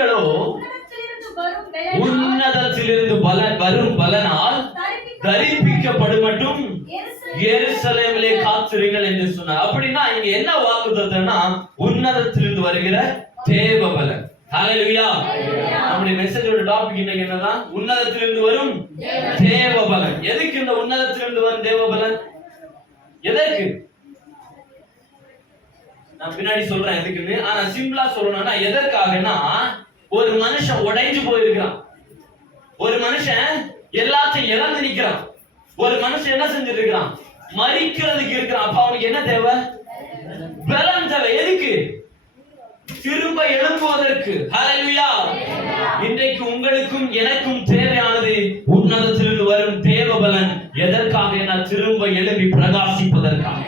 நீங்களோ உன்னதத்திலிருந்து பல வரும் பலனால் தரிப்பிக்கப்படும் மட்டும் எருசலேமிலே காத்திருங்கள் என்று சொன்னார். அப்படின்னா இங்க என்ன வாக்குத்தத்தம்னா உன்னதத்திலிருந்து வருகிற தேவ பலன். ஹalleluya. நம்முடைய மெசேஜோட டாபிக் இன்னைக்கு என்னதான் உன்னதத்திலிருந்து வரும் தேவ பலன். எதுக்கு இந்த உன்னதத்திலிருந்து வரும் தேவ பலன்? எதற்கு? நான் பின்னாடி சொல்றேன் எதுக்குன்னு. ஆனா சிம்பிளா சொல்லணும்னா எதற்காகனா ஒரு மனுஷன் உடைஞ்சு போயிருக்கிறான். ஒரு மனுஷன் எல்லாத்தையும் இழந்து நிக்கிறான் ஒரு மனுஷன் என்ன செஞ்சுட்டு இருக்கிறான் மறிக்கிறதுக்கு இருக்கிறான். அப்ப அவனுக்கு என்ன தேவை? பலன் தேவை. எதுக்கு? திரும்ப எழுப்புவதற்கு ஹalleluya இன்றைக்கு உங்களுக்கும் எனக்கும் தேவையானது உன்னதத்திலிருந்து வரும் தேவ பலன். எதற்காக? என திரும்ப எழுப்பி பிரகாசிப்பதற்காக.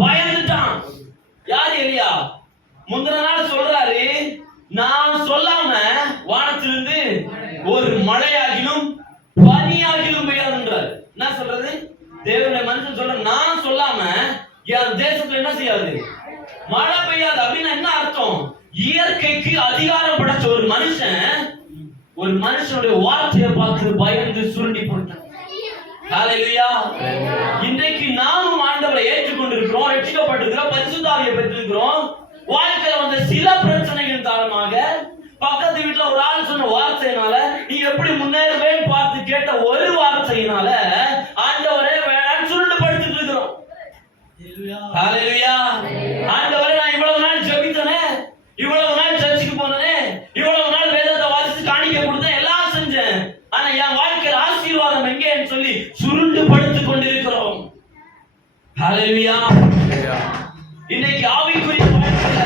பயந்துட்டான். யார் எலியா? முந்தின நாள் சொல்றாரு நான் சொல்லாம வானத்திலிருந்து ஒரு மழையாகிலும் பனியாகிலும் பெய்யாதுன்றார். என்ன சொல்றது? தேவனுடைய மனுஷன் சொல்ற நான் சொல்லாம என் தேசத்துல என்ன செய்யாது? மழை பெய்யாது. அப்படின்னு என்ன அர்த்தம்? இயற்கைக்கு அதிகாரம் படைச்ச ஒரு மனுஷன் ஒரு மனுஷனுடைய வார்த்தையை பார்த்து பயந்து சுருண்டி போட்டான். இன்றைக்கு நாமும் ஆண்டவரை ஏற்றுக்கொண்டிருக்கிறோம் ரட்சிக்கப்பட்டிருக்கிறோம் பரிசுத்தாவியை பெற்றிருக்கிறோம். வாழ்க்கையில வந்த சில பிரச்சனைகள் காரணமாக பக்கத்து வீட்டுல ஒரு ஆள் சொன்ன வார்த்தையினால நீ எப்படி முன்னேறுவேன்னு பார்த்து கேட்ட ஒரு வார்த்தையினால ஆண்டவரே வேணான்னு சுருண்டு படுத்துட்டு இருக்கிறோம். ஆண்டவரே நான் இவ்வளவு நாள் ஜெபித்தனே இவ்வளவு நாள் சர்ச்சுக்கு போனனே இவ்வளவு நாள் வேதத்தை வாசிச்சு காணிக்க கொடுத்தேன் எல்லாம் செஞ்சேன். ஆனா என் வாழ்க்கையில் ஆசீர்வாதம் எங்கேன்னு சொல்லி கொண்டிருக்கிறோம் ஹalleluya. இன்னைக்கு ஆவிக்குரிய வாழ்க்கையில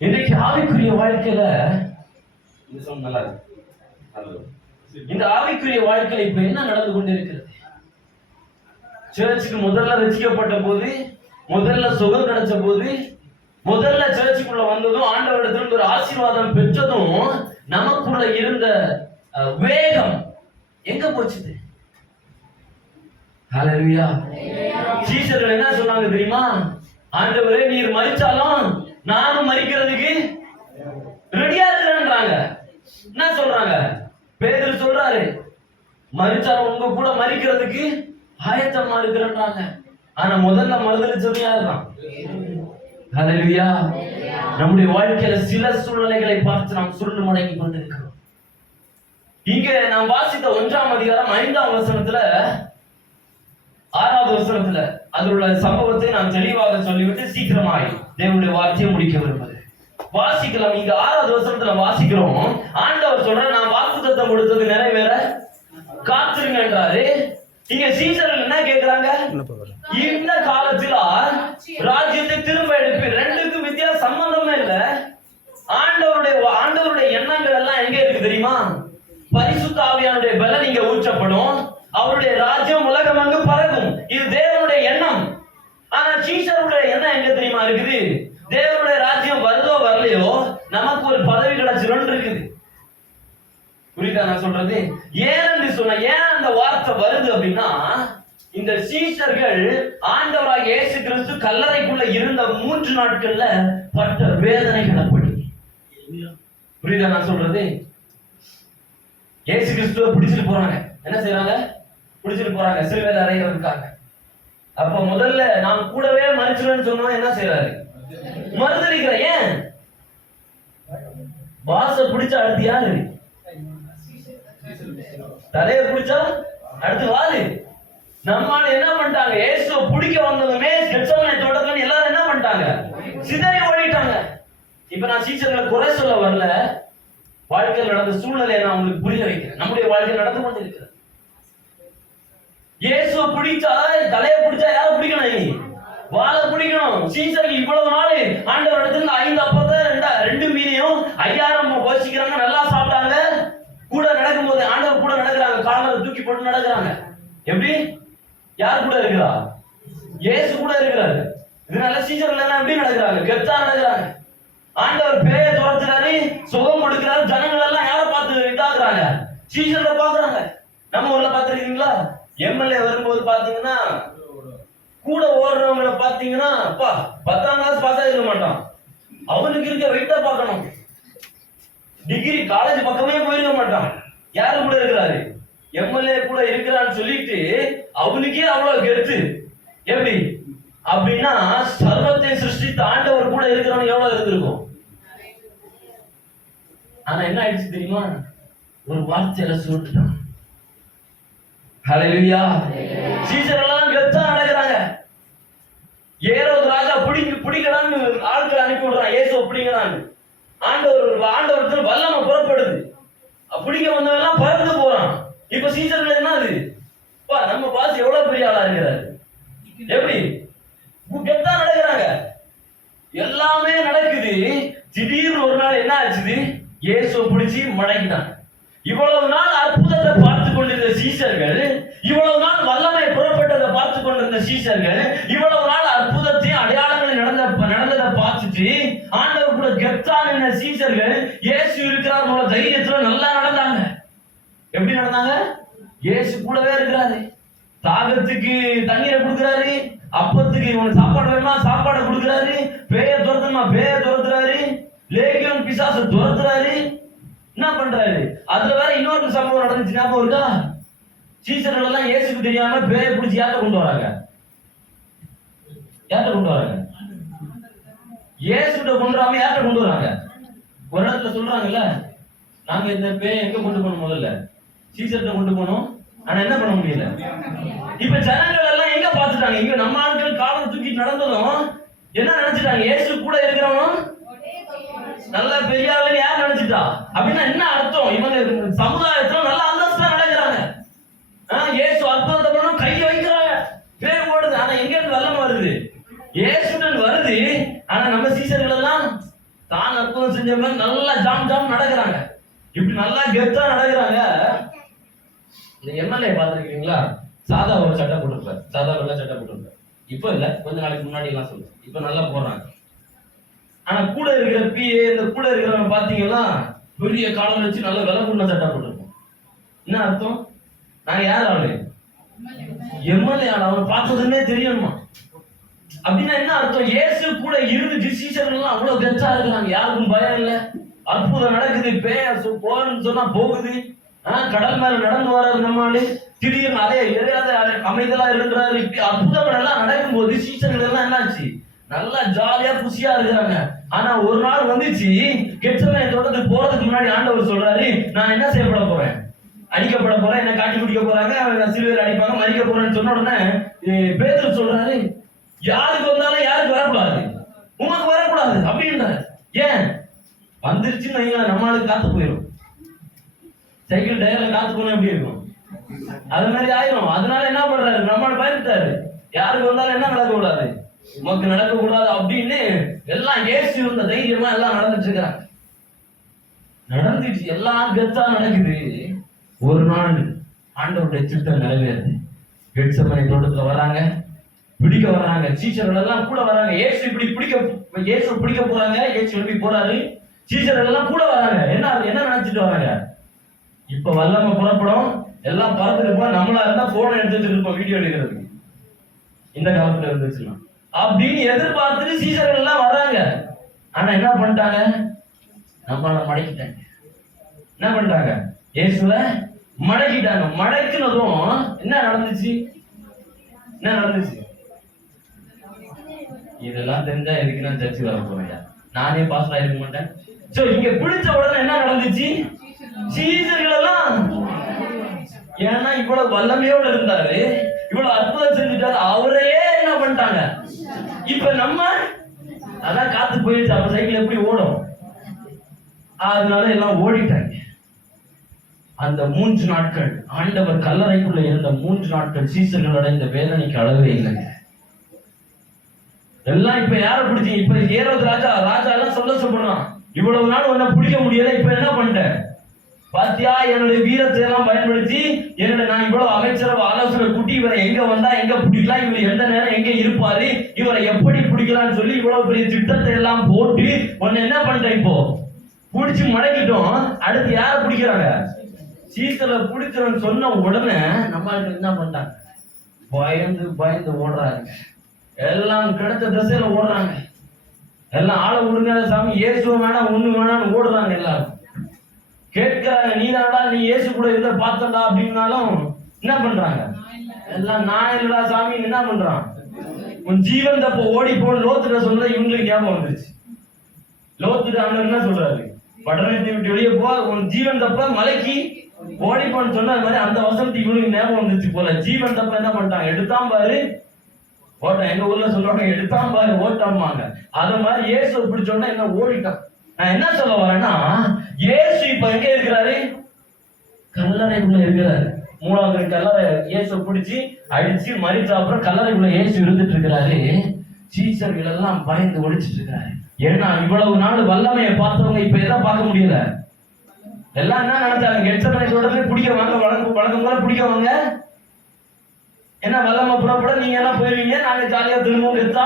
இன்னைக்கு ஆவிக்குரிய வாழ்க்கையில இந்த ஆவிக்குரிய வாழ்க்கையில இப்ப என்ன நடந்து கொண்டிருக்கிறது? சர்ச்சுக்கு முதல்ல ரசிக்கப்பட்ட போது முதல்ல சுகம் கிடைச்ச போது முதல்ல சர்ச்சுக்குள்ள வந்ததும் ஆண்டவரிடத்திலிருந்து ஒரு ஆசீர்வாதம் பெற்றதும் நமக்குள்ள இருந்த வேகம் எங்க போச்சுது? சீசர்கள் என்ன சொன்னாங்க தெரியுமா? ஆண்டவரே நீர் மறிச்சாலும் நானும் மறிக்கிறதுக்கு ரெடியா இருக்கிறேன்றாங்க. என்ன சொல்றாங்க? பேதர் சொல்றாரு மறிச்சாலும் உங்க கூட மறிக்கிறதுக்கு ஆயத்தமா இருக்கிறன்றாங்க ஆனா முதல்ல மறுதளிச்சது யாருதான் ஹalleluya. நம்முடைய வாழ்க்கையில சில சூழ்நிலைகளை பார்த்து நாம் சுருண்டு மடங்கி கொண்டிருக்கிறோம். இங்க நாம் வாசித்த ஒன்றாம் அதிகாரம் ஐந்தாம் வசனத்துல ஆறாவது வசனத்துல அதில் உள்ள சம்பவத்தை நான் தெளிவாக சொல்லிவிட்டு சீக்கிரமாய் தேவனுடைய வார்த்தையை முடிக்க விரும்புது வாசிக்கலாம். இங்க ஆறாவது வசனத்துல வாசிக்கிறோம். ஆண்டவர் சொல்ற நான் வாக்குத்தத்தம் கொடுத்தது நிறைவேற காத்திருங்கன்றாரு இங்க சீசர்கள் என்ன கேக்குறாங்க? இந்த காலத்துல ராஜ்யத்தை திரும்ப எடுப்பு ரெண்டுக்கும் வித்தியாசம் சம்பந்தமே இல்ல. ஆண்டவருடைய ஆண்டவருடைய எண்ணங்கள் எல்லாம் எங்க இருக்கு தெரியுமா? பரிசுத்த ஆவியானுடைய பலன் இங்க ஊற்றப்படும். அவருடைய ராஜ்யம் உலகம் அங்கு பரவும். இது தேவனுடைய எண்ணம். ஆனா சீசருடைய எண்ணம் எங்க தெரியுமா இருக்குது? தேவனுடைய ராஜ்யம் வருதோ வரலையோ நமக்கு ஒரு பதவி கிடைச்சிரும் இருக்குது. புரியுதா நான் சொல்றது ஏன் என்று சொன்ன ஏன் அந்த வார்த்தை வருது அப்படின்னா இந்த சீஷர்கள் ஆண்டவராக இயேசு கிறிஸ்து கல்லறைக்குள்ள இருந்த மூன்று நாட்கள்ல பட்ட வேதனைகள் அப்படி. புரியுதா நான் சொல்றது? ஏசு கிறிஸ்துவ பிடிச்சிட்டு போறாங்க. என்ன செய்யறாங்க பிடிச்சிட்டு போறாங்க சிலுவையில் அறையிறதுக்காக. அப்ப முதல்ல நான் கூடவே மறிச்சிருவேன்னு சொன்னா என்ன செய்யறாரு மறுதளிக்கிற ஏன்? பாச பிடிச்சா அடுத்து யாரு? தலையை பிடிச்சா அடுத்து வாரு நம்மால் என்ன பண்ணிட்டாங்க? இயேசுவை பிடிக்க வந்ததுமே கெட்சமனை தோட்டத்துல எல்லாரும் என்ன பண்ணிட்டாங்க? சிதறி ஓடிட்டாங்க. இப்ப நான் சீச்சர்களை குறை சொல்ல வரல. வாழ்க்கையில் நடந்த சூழ்நிலையை நான் உங்களுக்கு புரிய வைக்கிறேன். நம்முடைய வாழ்க்கை நடந்து கொண்டிருக்கிறது. இயேசுவை பிடிச்சா தலையை பிடிச்சா யாரும் பிடிக்கணும் நீ வாழை பிடிக்கணும். சீசருக்கு இவ்வளவு நாள் ஆண்டவர் இடத்துல ஐந்து அப்பத்தை ரெண்டா ரெண்டு மீனையும் ஐயாயிரம் போஷிக்கிறாங்க நல்லா சாப்பிட்டாங்க. கூட நடக்கும்போது ஆண்டவர் கூட நடக்கிறாங்க. காலரை தூக்கி போட்டு நடக்கிறாங்க. எப்படி? யார் கூட இருக்கிறா? இயேசு கூட இருக்கிறாரு. இதனால சீசர்கள் எல்லாம் எப்படி நடக்கிறாங்க? கெத்தா நடக்கிறாங்க. ஆண்டவர் பேய துரத்துறாரு சுகம் கொடுக்கிறாரு ஜனங்கள் எல்லாம் யாரை பார்த்து இதாக்குறாங்க? சீசர்ல பாக்குறாங்க நம்ம ஊர்ல பாத்துருக்கீங்களா எம்எல்ஏ வரும்போது பாத்தீங்கன்னா கூட ஓடுறவங்கள பாத்தீங்கன்னா அப்பா பத்தாம் கிளாஸ் பாஸ் ஆகிருக்க மாட்டான். அவனுக்கு இருக்க வெயிட்டா பார்க்கணும். டிகிரி காலேஜ் பக்கமே போயிருக்க மாட்டான். யாரு கூட இருக்கிறாரு? எம்எல்ஏ கூட இருக்கிறான்னு சொல்லிட்டு அவனுக்கே அவ்வளவு கெடுத்து எப்படி? அப்படின்னா சர்வத்தை சிருஷ்டித்த ஆண்டவர் கூட இருக்கிறவன் எவ்வளவு இருந்திருக்கும் ஆனா என்ன ஆயிடுச்சு தெரியுமா? ஒரு வார்த்தையில சொல்லிட்டான். ஹalleluya சீசர் எல்லாம் கெத்தா நடக்கிறாங்க. ஏரோது ராஜா பிடிக்க பிடிக்கலான்னு ஆட்கள் அனுப்பி விடுறான். ஏசோ பிடிக்கலான்னு ஆண்டவர் ஆண்டவர் வல்லம புறப்படுது. பிடிக்க வந்தவெல்லாம் எல்லாம் பறந்து போறான். இப்ப சீசர்கள் என்னது பா நம்ம பாஸ் எவ்வளவு பெரிய ஆளா இருக்கிறாரு? எப்படி? கெத்தா நடக்கிறாங்க. எல்லாமே நடக்குது. திடீர்னு ஒரு நாள் என்ன ஆச்சுது? இயேசு பிடிச்சி மடக்கிட்டான். இவ்வளவு நாள் அற்புதத்தை பார்த்து கொண்டிருந்த சீசர்கள் இவ்வளவு நாள் வல்லமை புறப்பட்டதை பார்த்து கொண்டிருந்த சீசர்கள் இவ்வளவு நாள் அற்புதத்தையும் அடையாளங்களை நடந்த நடந்ததை பார்த்துட்டு ஆண்டவர் கூட கெத்தான் என்ன சீசர்கள் இயேசு இருக்கிறார் போல தைரியத்துல நல்லா நடந்தாங்க. எப்படி நடந்தாங்க? இயேசு கூடவே இருக்கிறாரு. தாகத்துக்கு தண்ணீரை கொடுக்குறாரு. அப்பத்துக்கு இவனுக்கு சாப்பாடு வேணுமா? சாப்பாடை கொடுக்குறாரு. பேய துரத்துமா பேய துரத்துறாரு. லேகியம் பிசாசு துரத்துறாரு. என்ன பண்றாரு? அதுல வேற இன்னொரு சம்பவம் நடந்துச்சு. ஞாபகம் இருக்கா? சீசர்கள் எல்லாம் இயேசுக்கு தெரியாம பேய பிடிச்சி யார்ட்ட கொண்டு வராங்க? யார்ட்ட கொண்டு வராங்க? இயேசுகிட்ட கொண்டு வராம யார்ட்ட கொண்டு வராங்க? ஒரு இடத்துல சொல்றாங்கல்ல நாங்க இந்த பேய எங்க கொண்டு போகணும் முதல்ல? சீசத்தை கொண்டு போனோம். ஆனா என்ன பண்ண முடியல? இப்ப ஜனங்கள் எல்லாம் எங்க பாத்துட்டாங்க இங்க நம்ம ஆட்கள் காலம் தூக்கி நடந்ததும் என்ன நினைச்சிட்டாங்க? ஏசு கூட இருக்கிறவனும் நல்ல பெரிய ஆளுன்னு யார் நினைச்சிட்டா? அப்படின்னா என்ன அர்த்தம்? இவங்க சமுதாயத்துல நல்ல அந்தஸ்தா நடக்கிறாங்க. ஏசு அற்புதத்தை பண்ணும் கையை வைக்கிறாங்க. பேர் ஓடுது ஆனா எங்க இருந்து வெள்ளம் வருது? ஏசுடன் வருது. ஆனா நம்ம சீசர்கள் எல்லாம் தான் அற்புதம் செஞ்ச மாதிரி நல்லா ஜாம் ஜாம் நடக்கிறாங்க. இப்படி நல்லா கெத்தா நடக்கிறாங்க. இந்த எம்எல்ஏ பார்த்துருக்கீங்களா சாதா ஒரு சட்டை போட்டிருப்பார். சாதா வெள்ளை சட்டை போட்டிருப்பார். இப்போ இல்லை கொஞ்ச நாளைக்கு முன்னாடி எல்லாம் சொல்லுவேன் இப்போ நல்லா போடுறாங்க. ஆனா கூட இருக்கிற பிஏ இந்த கூட இருக்கிறவங்க பார்த்தீங்கன்னா பெரிய காலம் வச்சு நல்ல விலை கொண்ட சட்டை போட்டிருப்போம் என்ன அர்த்தம்? நாங்கள் யார் ஆளு? எம்எல்ஏ ஆள். அவனை பார்த்ததுன்னே தெரியணுமா? அப்படின்னா என்ன அர்த்தம்? இயேசு கூட இருந்து சீசர்கள் எல்லாம் அவ்வளவு கெத்தா இருக்கிறாங்க. யாருக்கும் பயம் இல்லை. அற்புதம் நடக்குது. பேசு போன்னு சொன்னா போகுது. கடல் மேல நடந்து வர்றாரு நம்மால. திடீர்னு அதே எரியாத அமைதலா இருக்கிறாரு இப்படி அற்புதங்கள் எல்லாம் நடக்கும்போது சீசன்கள் எல்லாம் என்னாச்சு? நல்லா ஜாலியா குஷியா இருக்கிறாங்க. ஆனா ஒரு நாள் வந்துச்சு கெட்டவனை தொடர்ந்து போறதுக்கு முன்னாடி ஆண்டவர் சொல்றாரு நான் என்ன செய்யப்பட போறேன்? அடிக்கப்பட போறேன் என்ன காட்டி குடிக்க போறாங்க? அவங்க சிறுவர் அடிப்பாங்க மறிக்க போறேன்னு சொன்ன உடனே பேதர் சொல்றாரு யாருக்கு வந்தாலும் யாருக்கு வரக்கூடாது? உமக்கு வரக்கூடாது. அப்படின்றாரு. ஏன்? வந்துருச்சுன்னு நம்மளுக்கு காத்து போயிடும் சைக்கிள் டயர்ல காத்து போனா எப்படி இருக்கும்? அது மாதிரி ஆயிரும். அதனால என்ன பண்றாரு? நம்மளை பயந்துட்டாரு. யாருக்கு வந்தாலும் என்ன நடக்க கூடாது உமக்கு நடக்க கூடாது அப்படின்னு எல்லாம் ஏசி இருந்த தைரியமா எல்லாம் நடந்துட்டு இருக்கிறாங்க. நடந்துச்சு எல்லாம் கெத்தா நடக்குது. ஒரு நாள் ஆண்டவருடைய திட்டம் நிறைவேறுது. கெட்சமனை தோட்டத்துல வராங்க பிடிக்க வராங்க சீச்சர்கள் எல்லாம் கூட வராங்க ஏசு இப்படி பிடிக்க ஏசு பிடிக்க போறாங்க. ஏசு எழுப்பி போறாரு. சீச்சர்கள் எல்லாம் கூட வராங்க என்ன என்ன நினைச்சிட்டு வராங்க இப்ப வல்லம புறப்படும் எல்லாம் பறந்துட்டு இருப்போம் நம்மளா இருந்தா போனை எடுத்துட்டு இருப்போம் வீடியோ எடுக்கிறதுக்கு. இந்த காலத்துல இருந்துச்சுன்னா. அப்படின்னு எதிர்பார்த்துட்டு சீசர்கள் எல்லாம் வராங்க ஆனா என்ன பண்ணிட்டாங்க? நம்மள மடக்கிட்டாங்க. என்ன பண்ணிட்டாங்க? இயேசுல மடக்கிட்டாங்க. மடக்கினதும் என்ன நடந்துச்சு? என்ன நடந்துச்சு? இதெல்லாம் தெரிஞ்சா எதுக்கு நான் சர்ச்சுக்கு வர போறேன் நானே பாஸ் இருக்க மாட்டேன். சோ இங்க பிடிச்ச உடனே என்ன நடந்துச்சு? சீசர்கள் எல்லாம் ஏன்னா இவ்வளவு வல்லமையோட இருந்தாரு. இவ்வளவு அற்புதம் செஞ்சுட்டாரு. அவரையே என்ன பண்ணிட்டாங்க? இப்ப நம்ம அதான் காத்து போயிடுச்சு. அப்ப சைக்கிள் எப்படி ஓடும்? அதனால எல்லாம் ஓடிட்டாங்க. அந்த மூன்று நாட்கள் ஆண்டவர் கல்லறைக்குள்ள இருந்த மூன்று நாட்கள் சீசர்கள் அடைந்த வேதனைக்கு அளவே இல்லைங்க எல்லாம் இப்ப யார பிடிச்சீங்க? இப்ப ஏறது ராஜா ராஜா எல்லாம் சந்தோஷப்படுறான் இவ்வளவு நாள் உன்னை பிடிக்க முடியல இப்ப என்ன பண்ணிட்டேன் பாத்தியா என்னுடைய வீரத்தை எல்லாம் பயன்படுத்தி என்னுடைய நான் இவ்வளவு அமைச்சரவை ஆலோசனை கூட்டி இவரை எங்க வந்தா எங்க பிடிக்கலாம் இவர் எந்த நேரம் எங்க இருப்பாரு இவரை எப்படி பிடிக்கலாம்னு சொல்லி இவ்வளவு பெரிய திட்டத்தை எல்லாம் போட்டு உன்னை என்ன பண்ற இப்போ? பிடிச்சு மடக்கிட்டோம். அடுத்து யார பிடிக்கிறாங்க? சீத்தல பிடிச்சவன் சொன்ன உடனே நம்மளுக்கு என்ன பண்ணிட்டாங்க? பயந்து பயந்து ஓடுறாங்க. எல்லாம் கிடைச்ச திசையில ஓடுறாங்க. எல்லாம் ஆளை விடுங்க சாமி ஏசுவ வேணாம் ஒண்ணு வேணாம்னு ஓடுறாங்க எல்லாரும். கேட்கிறாங்க நீ தானடா நீ இயேசு கூட இருந்த பார்த்தடா அப்படின்னாலும் என்ன பண்றாங்க? எல்லாம் நான் இல்லடா சாமி என்ன பண்றான்? உன் ஜீவன் தப்ப ஓடி போன லோத்துட்ட சொல்ற இவங்களுக்கு ஞாபகம் வந்துருச்சு. லோத்துட ஆண்டவர் என்ன சொல்றாரு? பட்டணத்தை விட்டு வெளியே போ உன் ஜீவன் தப்ப மலைக்கு ஓடி போன்னு சொன்ன மாதிரி அந்த வசனத்துக்கு இவனுக்கு ஞாபகம் வந்துச்சு போல. ஜீவன் தப்ப என்ன பண்ணிட்டாங்க? எடுத்தான் பாரு. ஓட்டம் எங்க ஊர்ல சொல்லுவாங்க எடுத்தான் பாரு ஓட்டம்மாங்க அத மாதிரி இயேசு பிடிச்சோன்னா என்ன ஓடிட்டான். நான் என்ன சொல்ல வரேன்னா இயேசு இப்ப எங்க இருக்கிறாரு? கல்லறைக்குள்ள இருக்கிறாரு. மூணாவது கல்லறை இயேசு பிடிச்சி அடிச்சு மறிச்ச அப்புறம் கல்லறைக்குள்ள இயேசு இருந்துட்டு இருக்கிறாரு. சீசர்கள் எல்லாம் பயந்து ஒழிச்சிட்டு இருக்கிறாரு. ஏன்னா இவ்வளவு நாள் வல்லமையை பார்த்தவங்க இப்ப எதை பார்க்க முடியல? எல்லாம் என்ன நினைச்சாங்க? எட்டு தொடர்ந்து பிடிக்க வாங்க வழக்கம் வழக்கம் போல பிடிக்கவங்க என்ன வல்லமை புறப்பட நீங்க என்ன போயிருவீங்க? நாங்க ஜாலியா திரும்பவும் எடுத்தா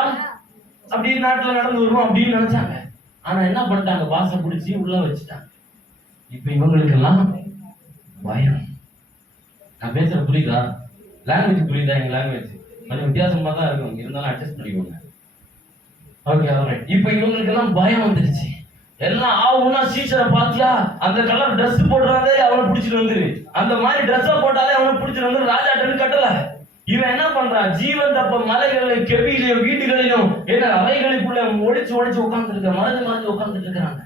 அப்படின்னு நாட்டுல நடந்து வருவோம் அப்படின்னு நினைச்சாங்க. ஆனா என்ன பண்ணிட்டாங்க? வாசம் பிடிச்சி உள்ள வச்சுட்டாங்க. இப்போ இவங்களுக்கெல்லாம் பயம். நான் பேசுகிற புரியுதா? லாங்குவேஜ் புரியுதா எங்கள் லாங்குவேஜ் கொஞ்சம் வித்தியாசமாக தான் இருக்கும். இருந்தாலும் அட்ஜஸ்ட் பண்ணிக்கோங்க. ஓகே ஆல்ரைட் இப்போ இவங்களுக்கெல்லாம் பயம் வந்துருச்சு. எல்லாம் ஆவுனா சீச்சரை பாத்தியா? அந்த கலர் ட்ரெஸ் போடுறாங்க அவனை பிடிச்சிட்டு வந்துரு. அந்த மாதிரி ட்ரெஸ்ஸை போட்டாலே அவனை பிடிச்சிட்டு வந்து ராஜா கட்டல. இவன் என்ன பண்றான்? ஜீவன் தப்ப மலைகளிலும் கெவியிலையும் வீடுகளிலும் என்ன அறைகளுக்குள்ள ஒழிச்சு ஒழிச்சு உட்காந்துருக்க மறைஞ்சு மறைஞ்சு உட்கார்ந்துட்டு இருக்கிறாங்க.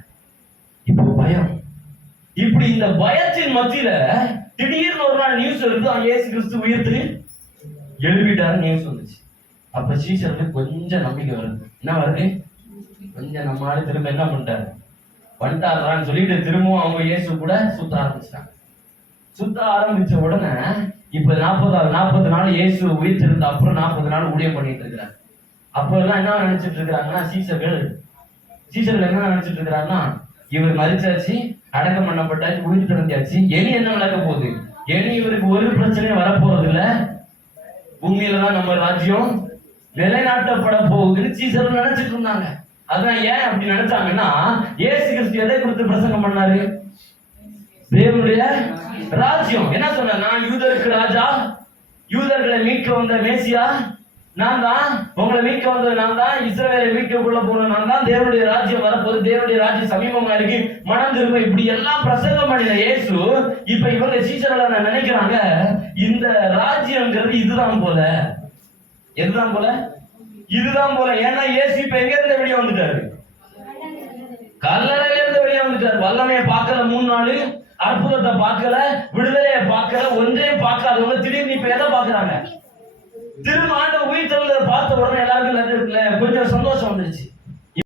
இப்போ பயம். இப்படி இந்த பயத்தின் மத்தியில திடீர்னு ஒரு நாள் நியூஸ் வருது அங்க ஏசு கிறிஸ்து உயிர்த்து எழுப்பிட்டாரு நியூஸ் வந்துச்சு. அப்ப சீசருக்கு கொஞ்சம் நம்பிக்கை வருது. என்ன வருது? கொஞ்சம் நம்ம ஆளு திரும்ப என்ன பண்ணிட்டாரு? வந்துட்டாரான்னு சொல்லிட்டு திரும்பவும் அவங்க இயேசு கூட சுத்த ஆரம்பிச்சிட்டாங்க. சுத்த ஆரம்பிச்ச உடனே இப்ப நாற்பது நாற்பது நாள் இயேசு உயிர்த்திருந்த அப்புறம் நாற்பது நாள் ஊழியம் பண்ணிட்டு இருக்கிறாங்க அப்ப எல்லாம் என்ன நினைச்சிட்டு இருக்கிறாங்கன்னா சீசர்கள் சீசர்கள் என்ன நினைச்சிட்டு இருக்கிறாங்கன்னா இவர் மறிச்சாச்சு அடக்கம் பண்ணப்பட்டாச்சு உயிர் திறந்தாச்சு எலி என்ன நடக்க போகுது? எலி இவருக்கு ஒரு பிரச்சனையும் வரப்போறது இல்ல பூமியில தான் நம்ம ராஜ்யம் நிலைநாட்டப்பட போகுதுன்னு சீசர் நினைச்சிட்டு இருந்தாங்க. அதான் ஏன் அப்படி நினைச்சாங்கன்னா ஏசு கிறிஸ்து எதை குறித்து பிரசங்கம் பண்ணாரு? தேவனுடைய ராஜ்யம். என்ன சொன்ன நான் யூதருக்கு ராஜா யூதர்களை மீட்க வந்த மேசியா நான் தான் உங்களை மீட்க வந்தது நான் தான் இஸ்ரேலை மீட்க கொள்ள போன நான் தான் தேவனுடைய ராஜ்யம் வரப்போது தேவனுடைய ராஜ்யம் சமீபமா இருக்கு மனம் திரும்ப இப்படி எல்லாம் பிரசங்கம் பண்ணின இயேசு இப்ப இவங்க சீசர்கள் நினைக்கிறாங்க இந்த ராஜ்யம்ங்கிறது இதுதான் போல. எதுதான் போல? இதுதான் போல. ஏன்னா இயேசு இப்ப எங்க இருந்து வெளியே வந்துட்டாரு? கல்லறையில இருந்து வெளியே வந்துட்டாரு. வல்லமையை பார்க்கல மூணு நாள் அற்புதத்தை பார்க்கல விடுதலையை பார்க்கல ஒன்றையும் பார்க்காதவங்க திடீர்னு இப்ப எதை பாக்குறாங்க திரும்ப ஆண்டவர் உயிர் தழுந்ததை பார்த்த உடனே எல்லாருக்கும் நல்ல- கொஞ்சம் சந்தோஷம் வந்துருச்சு.